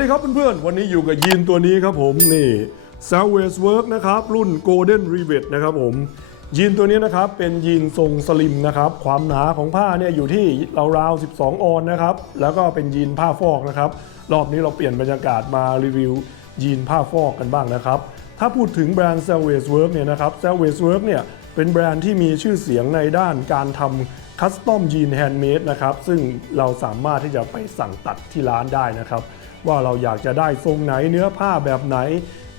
วัสดีครับเพื่อนๆ วันนี้อยู่กับยีนตัวนี้ครับผมนี่ s a l v a g e Work นะครับ รุ่น Golden Rivet นะครับผมยีนตัวนี้นะครับเป็นยีนทรงสลิมนะครับความหนาของผ้าเนี่ยอยู่ที่ราวๆ12 ออนนะครับแล้วก็เป็นยีนผ้าฟอกนะครับรอบนี้เราเปลี่ยนบรรยากาศมารีวิวยีนผ้าฟอกกันบ้างนะครับถ้าพูดถึงแบรนด์ s a l v a g e Work เนี่ยนะครับ s a l v a g e Work เนี่ยเป็นแบรนด์ที่มีชื่อเสียงในด้านการทำคัสตอมยีนแฮนด์เมดนะครับซึ่งเราสามารถที่จะไปสั่งตัดที่ร้านได้นะครับ ว่าเราอยากจะได้ทรงไหนเนื้อผ้าแบบไหน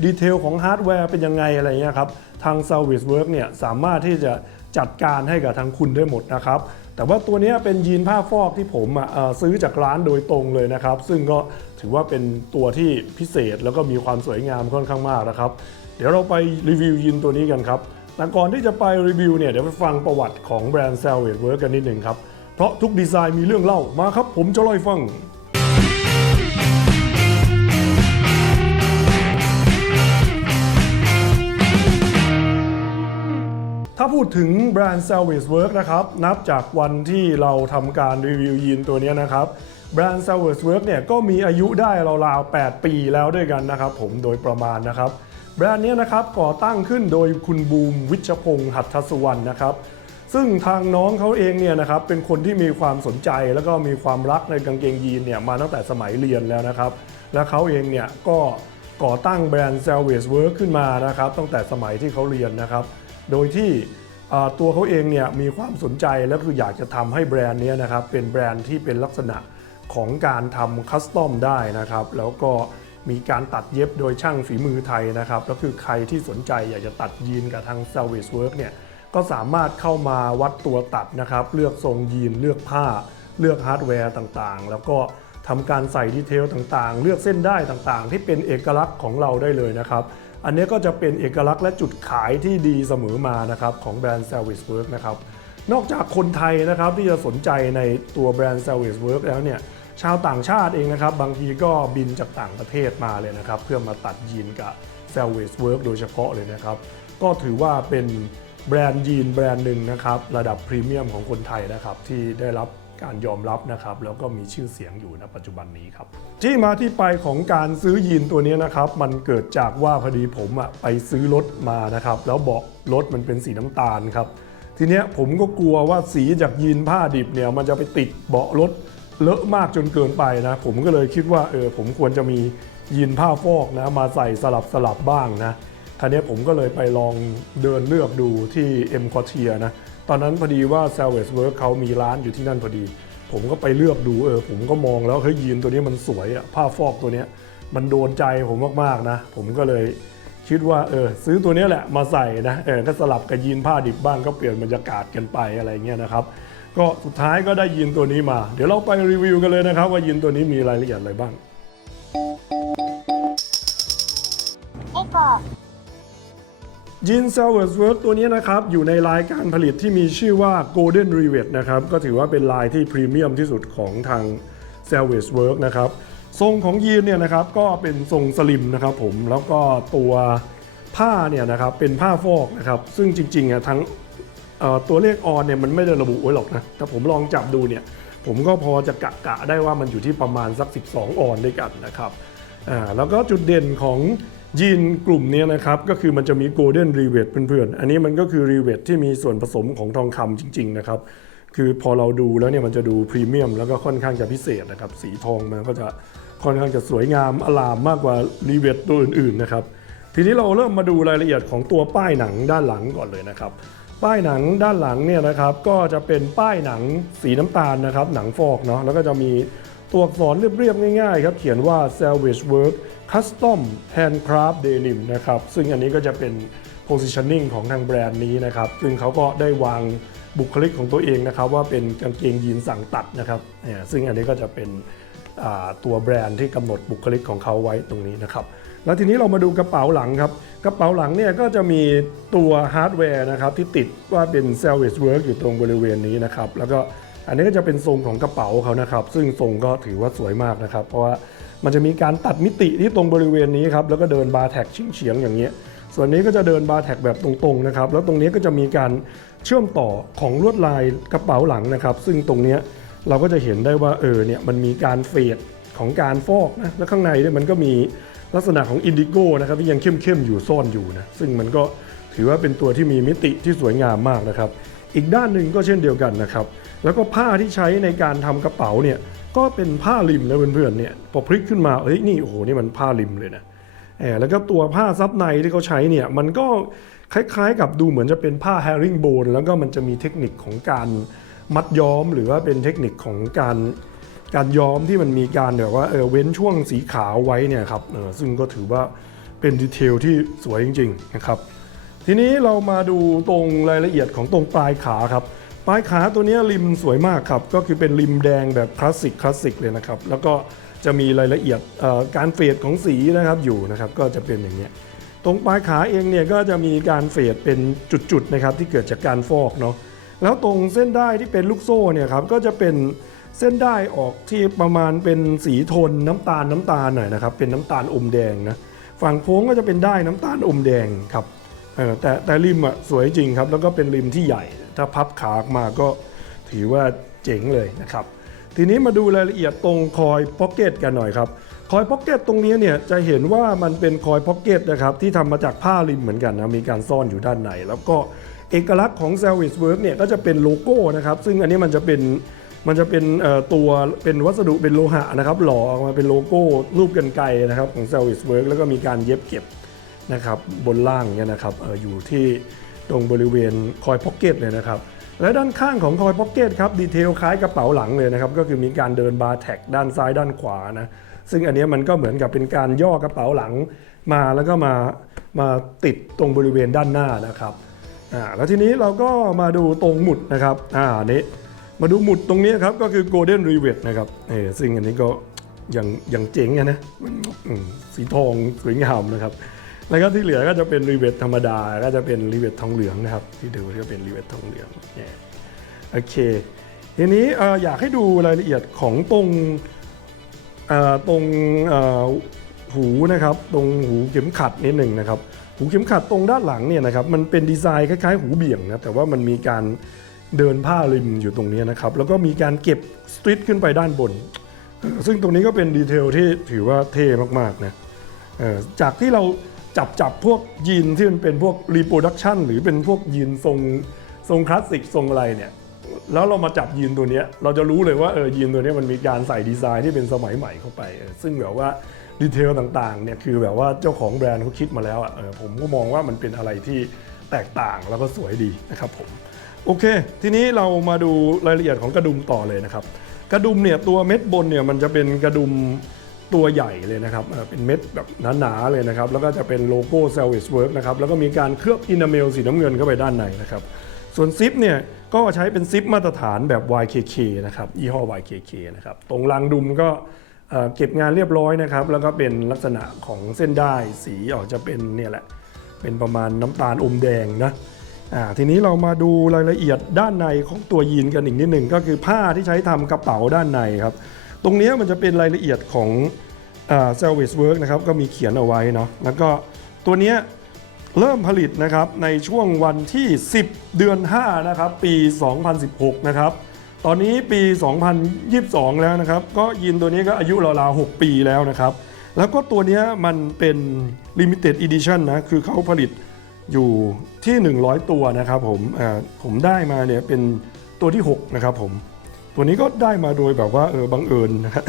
ดีเทลของฮาร์ดแวร์เป็นยังไงอะไรเงี้ยครับ ทาง Service Work เนี่ยสามารถที่จะจัดการให้กับทางคุณได้หมดนะครับ แต่ว่าตัวนี้เป็นยีนผ้าฟอกที่ผมอะซื้อจากร้านโดยตรงเลยนะครับ ซึ่งก็ถือว่าเป็นตัวที่พิเศษแล้วก็มีความสวยงามค่อนข้างมากนะครับ เดี๋ยวเราไปรีวิวยีนตัวนี้กันครับแต่ก่อนที่จะไปรีวิวเนี่ยเดี๋ยวไปฟังประวัติของแบรนด์ Salvage Work กันนิดหนึ่งครับ เพราะทุกดีไซน์มีเรื่องเล่ามาครับ ผมจะเล่าให้ฟัง ถ้าพูดถึงแบรนด์ Salvage Work นะครับ นับจากวันที่เราทำการรีวิวยีนตัวนี้นะครับ แบรนด์ Salvage Work เนี่ยก็มีอายุได้ราวๆ 8 ปีแล้วด้วยกันนะครับผมโดยประมาณนะครับ แบรนด์นี้นะครับก่อตั้งขึ้นโดยคุณบูมวิชพงษ์หัตถสุวรรณนะครับซึ่งทางน้องเขาเองเนี่ยนะครับเป็นคนที่มีความสนใจแล้วก็มีความรักในกางเกงยีนเนี่ยมาตั้งแต่สมัยเรียนแล้วนะครับ และเขาเองเนี่ยก็ก่อตั้งแบรนด์ Salvage Work ขึ้นมานะครับตั้งแต่สมัยที่เขาเรียนนะครับ โดยที่ ตัวเขาเองเนี่ยมีความสนใจแล้วคืออยากจะทำให้แบรนด์นี้นะครับเป็นแบรนด์ที่เป็นลักษณะของการทำคัสตอมได้นะครับ แล้วก็มีการตัดเย็บโดยช่างฝีมือไทยนะครับแล้วคือใครที่สนใจอยากจะตัดยีนกับทาง Salvage Work เนี่ยก็สามารถเข้ามาวัดตัวตัดนะครับ เลือกทรงยีนเลือกผ้า เลือกฮาร์ดแวร์ต่างๆ แล้วก็ทำการใส่ดีเทลต่างๆ เลือกเส้นได้ต่างๆ ที่เป็นเอกลักษณ์ของเราได้เลยนะครับ อันนี้ก็จะเป็นเอกลักษณ์และจุดขายที่ดีเสมอมานะครับของแบรนด์ Service Work นะครับนอกจากคนไทยนะครับที่จะสนใจในตัวแบรนด์ Service Work แล้วเนี่ยชาวต่างชาติเองนะครับบางทีก็บินจากต่างประเทศมาเลยนะครับเพื่อมาตัดยีนกับ Service Work โดยเฉพาะเลยนะครับก็ถือว่าเป็นแบรนด์ยีนแบรนด์หนึ่งนะครับระดับพรีเมียมของคนไทยนะครับที่ได้รับ การยอมรับนะครับ แล้วก็มีชื่อเสียงอยู่ณปัจจุบันนี้ครับ ที่มาที่ไปของการซื้อยีนตัวนี้นะครับ มันเกิดจากว่าพอดีผมอะไปซื้อรถมานะครับ แล้วเบาะรถมันเป็นสีน้ำตาลครับ ทีเนี้ยผมก็กลัวว่าสีจากยีนผ้าดิบเนี่ยมันจะไปติดเบาะรถเลอะมากจนเกินไปนะ ผมก็เลยคิดว่าเออผมควรจะมียีนผ้าฟอกนะมาใส่สลับสลับบ้างนะทีนี้ผมก็เลยไปลองเดินเลือกดูที่ M q u a r t i e r นะ ตอนนั้นพอดีว่า Salvage Work เขามีร้านอยู่ที่นั่นพอดี ผมก็ไปเลือกดูเออผมก็มองแล้วเฮ้ยยีนตัวนี้มันสวยอะผ้าฟอกตัวเนี้ยมันโดนใจผมมากๆนะ ผมก็เลยคิดว่าเออซื้อตัวนี้แหละมาใส่นะเออก็สลับกับยีนผ้าดิบบ้างก็เปลี่ยนบรรยากาศกันไปอะไรเงี้ยนะครับ ก็สุดท้ายก็ได้ยีนตัวนี้มา เดี๋ยวเราไปรีวิวกันเลยนะครับ ว่ายีนตัวนี้มีรายละเอียดอะไรบ้าง ยีน s e l v e r s Work ตัวนี้นะครับอยู่ในรายการผลิตที่มีชื่อว่า Golden Rivet นะครับก็ถือว่าเป็นลายที่พรีเมียมที่สุดของทาง s e l v a g e Work นะครับทรงของยีนเนี่ยนะครับก็เป็นทรงสลิมนะครับผมแล้วก็ตัวผ้าเนี่ยนะครับเป็นผ้าฟอกนะครับซึ่งจริงๆอะทั้งตัวเลขออนเนี่ยมันไม่ได้ระบุไว้หรอกนะแต่ผมลองจับดูเนี่ยผมก็พอจะกะกะได้ว่ามันอยู่ที่ประมาณสัก 12 ออนด้วยกันนะครับอ่าแล้วก็จุดเด่นของ ยีนกลุ่มเนี้นะครับก็คือมันจะมี Golden r e v e t เพื่อนๆ อันนี้มันก็คือ r e v e t ที่มีส่วนผสมของทองคำจริง ๆ นะครับ คือพอเราดูแล้วเนี่ยมันจะดูพรีเมียมแล้วก็ค่อนข้างจะพิเศษนะครับ สีทองมันก็จะค่อนข้างจะสวยงามอลามมากกว่า r e v e t ตัวอื่นๆนะครับทีนี้เราเริ่มมาดูรายละเอียดของตัวป้ายหนังด้านหลังก่อนเลยนะครับ ป้ายหนังด้านหลังเนี่ยนะครับก็จะเป็นป้ายหนังสีน้ำตาลนะครับหนังฟอกเนาะแล้วก็จะมีตัวอักษรเรียบๆง่ายๆครับเขียนว่า Salvage Work Custom Handcraft Denim นะครับซึ่งอันนี้ก็จะเป็น positioning ของทางแบรนด์นี้นะครับ ซึ่งเขาก็ได้วางบุคลิกของตัวเองนะครับ ว่าเป็นกางเกงยีนสั่งตัดนะครับเนี่ยซึ่งอันนี้ก็จะเป็นตัวแบรนด์ที่กำหนดบุคลิกของเขาไว้ตรงนี้นะครับ แล้วทีนี้เรามาดูกระเป๋าหลังครับ กระเป๋าหลังเนี่ยก็จะมีตัวฮาร์ดแวร์นะครับที่ติดว่าเป็น Salvage Work อยู่ตรงบริเวณนี้นะครับ แล้วก็อันนี้ก็จะเป็นทรงของกระเป๋าเขานะครับ ซึ่งทรงก็ถือว่าสวยมากนะครับ เพราะว่า มันจะมีการตัดมิติที่ตรงบริเวณนี้ครับแล้วก็เดินบาร์แท็กเฉียงๆอย่างเงี้ยส่วนนี้ก็จะเดินบาร์แท็กแบบตรงๆนะครับแล้วตรงนี้ก็จะมีการเชื่อมต่อของลวดลายกระเป๋าหลังนะครับ ซึ่งตรงนี้เราก็จะเห็นได้ว่าเออเนี่ยมันมีการเฟดขของการฟอกนะแล้วข้างในเนี่ยมันก็มีลักษณะของอินดิโก้นะครับที่ยังเข้มๆอยู่ซ่อนอยู่นะซึ่งมันก็ถือว่าเป็นตัวที่มีมิติที่สวยงามมากนะครับ อีกด้านหนึ่งก็เช่นเดียวกันนะครับ แล้วก็ผ้าที่ใช้ในการทำกระเป๋าเนี่ยก็เป็นผ้าริมแล้วเพื่อนๆเนี่ยพอพลิกขึ้นมาเอ้ยนี่โอ้โหนี่มันผ้าริมเลยนะแอบแล้วก็ตัวผ้าซับในที่เขาใช้เนี่ยมันก็คล้ายๆ กับดูเหมือนจะเป็นผ้าแฮร์ริงโบนแล้วก็มันจะมีเทคนิคของการมัดย้อมหรือว่าเป็นเทคนิคของการการย้อมที่มันมีการแบบว่าเออเว้นช่วงสีขาวไว้เนี่ยครับเออซึ่งก็ถือว่าเป็นดีเทลที่สวยจริงๆนะครับ ทีนี้เรามาดูตรงรายละเอียดของตรงปลายขาครับ ปลายขาตัวนี้ริมสวยมากครับ ก็คือเป็นริมแดงแบบคลาสสิกคลาสสิกเลยนะครับ แล้วก็จะมีรายละเอียดการเฟดของสีนะครับอยู่นะครับ ก็จะเป็นอย่างนี้ตรงปลายขาเองเนี่ยก็จะมีการเฟดเป็นจุดๆนะครับที่เกิดจากการฟอกเนาะ แล้วตรงเส้นได้ที่เป็นลูกโซ่เนี่ยครับก็จะเป็นเส้นได้ออกที่ประมาณเป็นสีโทนน้ำตาลน้ำตาลหน่อยนะครับ เป็นน้ำตาลอมแดงนะ ฝั่งโค้งก็จะเป็นได้น้ำตาลอมแดงครับ เออแต่แต่ริมอะสวยจริงครับ แล้วก็เป็นริมที่ใหญ่ ถ้าพับขาออกมาก็ถือว่าเจ๋งเลยนะครับ ทีนี้มาดูรายละเอียดตรงคอยพ็อกเก็ตกันหน่อยครับ คอยพ็อกเก็ตตรงนี้เนี่ยจะเห็นว่ามันเป็นคอยพ็อกเก็ตนะครับที่ทำมาจากผ้าริมเหมือนกันนะมีการซ่อนอยู่ด้านใน แล้วก็เอกลักษณ์ของ s a l v a g e Work เนี่ยก็จะเป็นโลโก้นะครับ ซึ่งอันนี้มันจะเป็นมันจะเป็นตัวเป็นวัสดุเป็นโลหะนะครับหล่อออกมาเป็นโลโก้รูปกันไกรนะครับของ s a l v a g e Work แล้วก็มีการเย็บเก็บ นะครับบนล่างเนี่ยนะครับออยู่ที่ตรงบริเวณคอยพ็อกเก็ตเลยนะครับและด้านข้างของคอยพ็อกเก็ตครับดีเทลคล้ายกระเป๋าหลังเลยนะครับก็คือมีการเดินบาร์แท็กด้านซ้ายด้านขวานะซึ่งอันนี้มันก็เหมือนกับเป็นการย่อกระเป๋าหลังมาแล้วก็มามาติดตรงบริเวณด้านหน้านะครับอ่าแล้วทีนี้เราก็มาดูตรงหมุดนะครับอ่าอันนี้มาดูหมุดตรงนี้ครับก็คือ Golden Rivet นะครับเออซึ่งอันนี้ก็ยังยังเจ๋งอะนะมันสีทองสวยงามนะครับ แล้วก็ที่เหลือก็จะเป็นรีเวทธรรมดา ก็จะเป็นรีเวททองเหลืองนะครับ ที่ดูก็เป็นรีเวททองเหลืองเนี่ยโอเค ทีนี้อยากให้ดูรายละเอียดของตรงตรงหูนะครับ ตรงหูเข็มขัดนิดหนึ่งนะครับ หูเข็มขัดตรงด้านหลังเนี่ยนะครับ มันเป็นดีไซน์คล้ายๆ หูเบี่ยงนะ แต่ว่ามันมีการเดินผ้าริมอยู่ตรงนี้นะครับ แล้วก็มีการเก็บสตริทขึ้นไปด้านบน ซึ่งตรงนี้ก็เป็นดีเทลที่ถือว่าเท่มากๆนะจากที่เรา จับจับพวกยีนที่มันเป็นพวกรีโปรดักชันหรือเป็นพวกยีนทรงทรงคลาสสิกทรงอะไรเนี่ยแล้วเรามาจับยีนตัวนี้เราจะรู้เลยว่าเออยีนตัวนี้มันมีการใส่ดีไซน์ที่เป็นสมัยใหม่เข้าไปซึ่งแบบว่าดีเทลต่างๆเนี่ยคือแบบว่าเจ้าของแบรนด์เขาคิดมาแล้วอะผมก็มองว่ามันเป็นอะไรที่แตกต่างแล้วก็สวยดีนะครับผมโอเค ทีนี้เรามาดูรายละเอียดของกระดุมต่อเลยนะครับ กระดุมเนี่ยตัวเม็ดบนเนี่ยมันจะเป็นกระดุม ตัวใหญ่เลยนะครับเป็นเม็ดแบบหนาๆเลยนะครับ แล้วก็จะเป็นโลโก้ Salvage Work นะครับ แล้วก็มีการเคลือบอินาเมลสีน้ำเงินเข้าไปด้านในนะครับ ส่วนซิปเนี่ยก็ใช้เป็นซิปมาตรฐานแบบ YKK นะครับยี่ห้อ YKK นะครับ ตรงรางดุมก็เก็บงานเรียบร้อยนะครับ แล้วก็เป็นลักษณะของเส้นได้สีออกจะเป็นเนี่ยแหละ เป็นประมาณน้ำตาลอมแดงนะทีนี้เรามาดูรายละเอียดด้านในของตัวยีนกันอีกนิดหนึ่งก็คือผ้าที่ใช้ทำกระเป๋าด้านในครับ ตรงนี้มันจะเป็นรายละเอียดของอ่า Salvage Work นะครับก็มีเขียนเอาไว้เนาะแล้วก็ตัวนี้เริ่มผลิตนะครับในช่วงวันที่ 10 เดือน 5 นะครับ ปี 2016 นะครับ ตอนนี้ปี 2022 แล้วนะครับ ก็ยีนตัวนี้ก็อายุราวๆ 6 ปีแล้วนะครับ แล้วก็ตัวนี้มันเป็น Limited Edition นะ คือเขาผลิตอยู่ที่ 100 ตัวนะครับผมผมได้มาเนี่ยเป็นตัวที่ 6 นะครับผม ตัวนี้ก็ได้มาโดยแบบว่าเออบังเอิญนะฮะ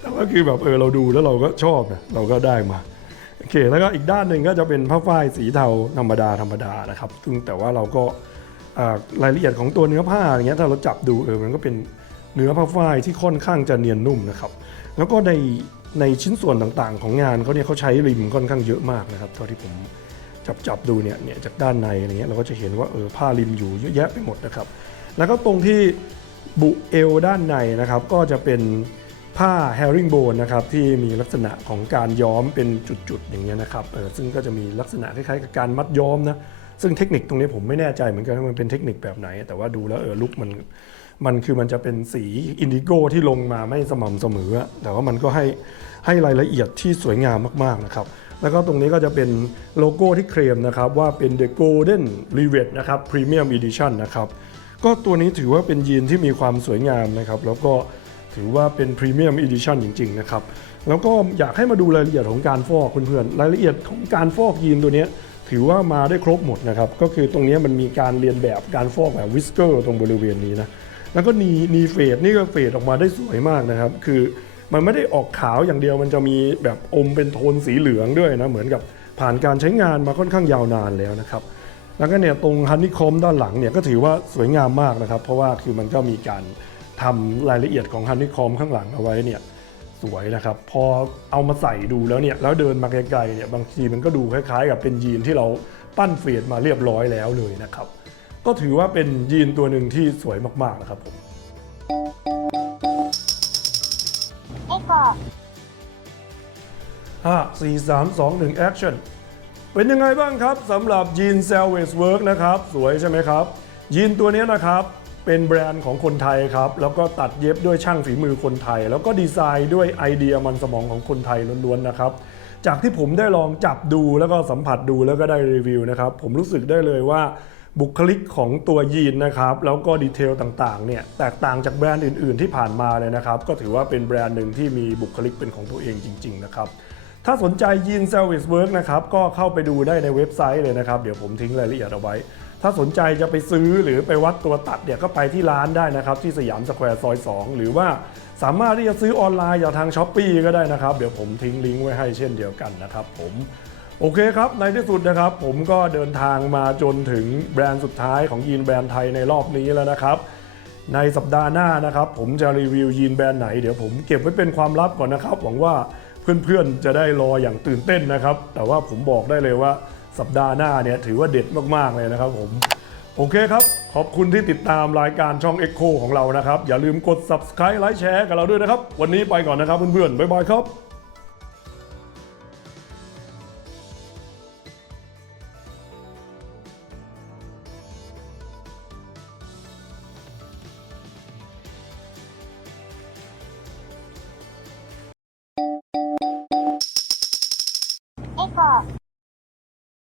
แต่ว่าคือแบบเออเราดูแล้วเราก็ชอบนะเราก็ได้มาโอเคแล้วก็อีกด้านหนึ่งก็จะเป็นผ้าฝ้ายสีเทาธรรมดาธรรมดานะครับ ซึ่งแต่ว่าเราก็รายละเอียดของตัวเนื้อผ้าอย่างเงี้ยถ้าเราจับดูเออมันก็เป็นเนื้อผ้าฝ้ายที่ค่อนข้างจะเนียนนุ่มนะครับ แล้วก็ในในชิ้นส่วนต่างๆ ของงานเขาเนี่ยเขาใช้ริมค่อนข้างเยอะมากนะครับเท่าที่ผมจับจับดูเนี่ยเนี่ยจากด้านในอะไรเงี้ยเราก็จะเห็นว่าเออผ้าริมอยู่เยอะแยะไปหมดนะครับ แล้วก็ตรงที่ บุเอวด้านในนะครับ ก็จะเป็นผ้า herringbone นะครับที่มีลักษณะของการย้อมเป็นจุดๆอย่างเงี้ยนะครับเออซึ่งก็จะมีลักษณะคล้ายๆกับการมัดย้อมนะซึ่งเทคนิคตรงนี้ผมไม่แน่ใจเหมือนกันว่ามันเป็นเทคนิคแบบไหน แต่ว่าดูแล้วเออลุกมันมันคือมันจะเป็นสีอินดิโก้ที่ลงมาไม่สม่ำเสมอ แต่ว่ามันก็ให้ให้รายละเอียดที่สวยงามมากๆนะครับ แล้วก็ตรงนี้ก็จะเป็นโลโก้ที่เคลมนะครับว่าเป็น The Golden Rivet นะครับ Premium Edition นะครับ ก็ตัวนี้ถือว่าเป็นยีนที่มีความสวยงามนะครับ แล้วก็ถือว่าเป็นพรีเมียมอีดิชันจริง ๆ นะครับ แล้วก็อยากให้มาดูรายละเอียดของการฟอกเพื่อนๆรายละเอียดของการฟอกยีนตัวนี้ถือว่ามาได้ครบหมดนะครับ ก็คือตรงนี้มันมีการเรียนแบบการฟอกแบบวิสเกอร์ตรงบริเวณนี้นะ แล้วก็นีนีเฟดนี่ก็เฟดออกมาได้สวยมากนะครับ คือมันไม่ได้ออกขาวอย่างเดียวมันจะมีแบบอมเป็นโทนสีเหลืองด้วยนะ เหมือนกับผ่านการใช้งานมาค่อนข้างยาวนานแล้วนะครับ แล้วก็เนี่ยตรงฮันนี่คอมด้านหลังเนี่ยก็ถือว่าสวยงามมากนะครับ เพราะว่าคือมันก็มีการทำรายละเอียดของฮันนี่คอมข้างหลังเอาไว้เนี่ยสวยนะครับ พอเอามาใส่ดูแล้วเนี่ยแล้วเดินมาไกลๆเนี่ยบางทีมันก็ดูคล้ายๆ กับเป็นยีนที่เราปั้นเฟดมาเรียบร้อยแล้วเลยนะครับ ก็ถือว่าเป็นยีนตัวหนึ่งที่สวยมากๆนะครับผม Echo 5 4 3 2 1 action เป็นยังไงบ้างครับสำหรับยีน Salvage Work นะครับ สวยใช่ไหมครับ ยีนตัวนี้นะครับ เป็นแบรนด์ของคนไทยครับ แล้วก็ตัดเย็บด้วยช่างฝีมือคนไทย แล้วก็ดีไซน์ด้วยไอเดียมันสมองของคนไทยล้วนๆนะครับ จากที่ผมได้ลองจับดูแล้วก็สัมผัสดูแล้วก็ได้รีวิวนะครับ ผมรู้สึกได้เลยว่าบุคลิกของตัวยีนนะครับ แล้วก็ดีเทลต่างๆเนี่ยแตกต่างจากแบรนด์อื่น ๆ ที่ผ่านมาเลยนะครับ ก็ถือว่าเป็นแบรนด์หนึ่งที่มีบุคลิกเป็นของตัวเองจริง ๆ นะครับ ถ้าสนใจยีน Service Work นะครับก็เข้าไปดูได้ในเว็บไซต์เลยนะครับ เดี๋ยวผมทิ้งรายละเอียดเอาไว้ ถ้าสนใจจะไปซื้อหรือไปวัดตัวตัดเนี่ยก็ไปที่ร้านได้นะครับ ที่สยามสแควร์ซอย 2 หรือว่าสามารถที่จะซื้อออนไลน์จากทางช้อปปีก็ได้นะครับ เดี๋ยวผมทิ้งลิงก์ไว้ให้เช่นเดียวกันนะครับผมโอเคครับ ในที่สุดนะครับ ผมก็เดินทางมาจนถึงแบรนด์สุดท้ายของยีนแบรนด์ไทยในรอบนี้แล้วนะครับ ในสัปดาห์หน้านะครับ ผมจะรีวิวยีนแบรนด์ไหน เดี๋ยวผมเก็บไว้เป็นความลับก่อนนะครับ หวังว่า เพื่อนๆ จะได้รออย่างตื่นเต้นนะครับ แต่ว่าผมบอกได้เลยว่าสัปดาห์หน้าเนี่ยถือว่าเด็ดมากๆเลยนะครับผมโอเคครับ ขอบคุณที่ติดตามรายการช่อง Echo ของเรานะครับ อย่าลืมกด subscribe ไลค์แชร์กับเราด้วยนะครับ วันนี้ไปก่อนนะครับเพื่อนๆ บ๊ายบายครับ